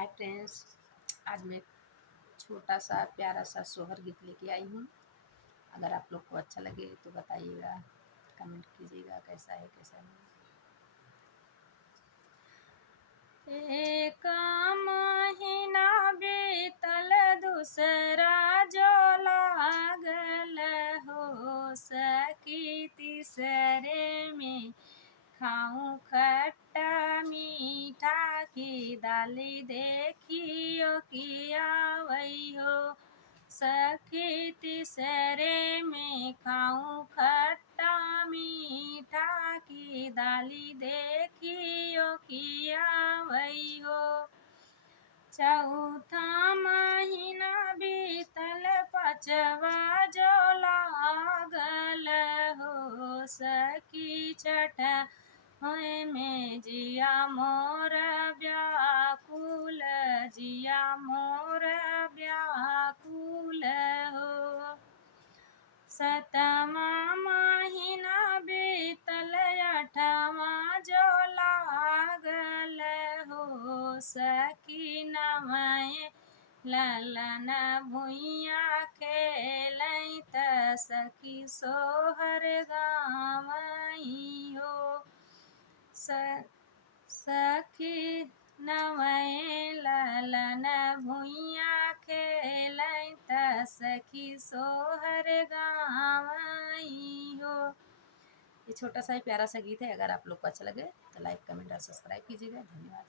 Hi friends, आज मैं छोटा सा प्यारा सा सोहर गीत लेके आई हूँ। अगर आप लोग को अच्छा लगे तो बताइएगा, कमेंट कीजिएगा कैसा है कैसा नहीं। एक महीना बीतल दूसरा जो लागल हो सकी तीसरे में खाऊं खट्टा मीठा की दाली देखियो किया वही हो सखी तीसरे में खाऊं खट्टा मीठा की दाली देखियो किया वही हो। चौथा महीना बीतल पाँचवा जो लागल हो सखी छठ होए में जिया मोर व्याकुल जिया मोर व्याकुल हो। सतमा महीना बीतल अठवा जो लागल हो सखी नवए ललन भुइया खेलई त सखी सोहर गावई हो। सखी नवए ललन भुइया खेलई त सखी सोहर गावई हो। ये छोटा सा ही प्यारा सा गीत है। अगर आप लोग को अच्छा लगे तो लाइक कमेंट और सब्सक्राइब कीजिएगा। धन्यवाद।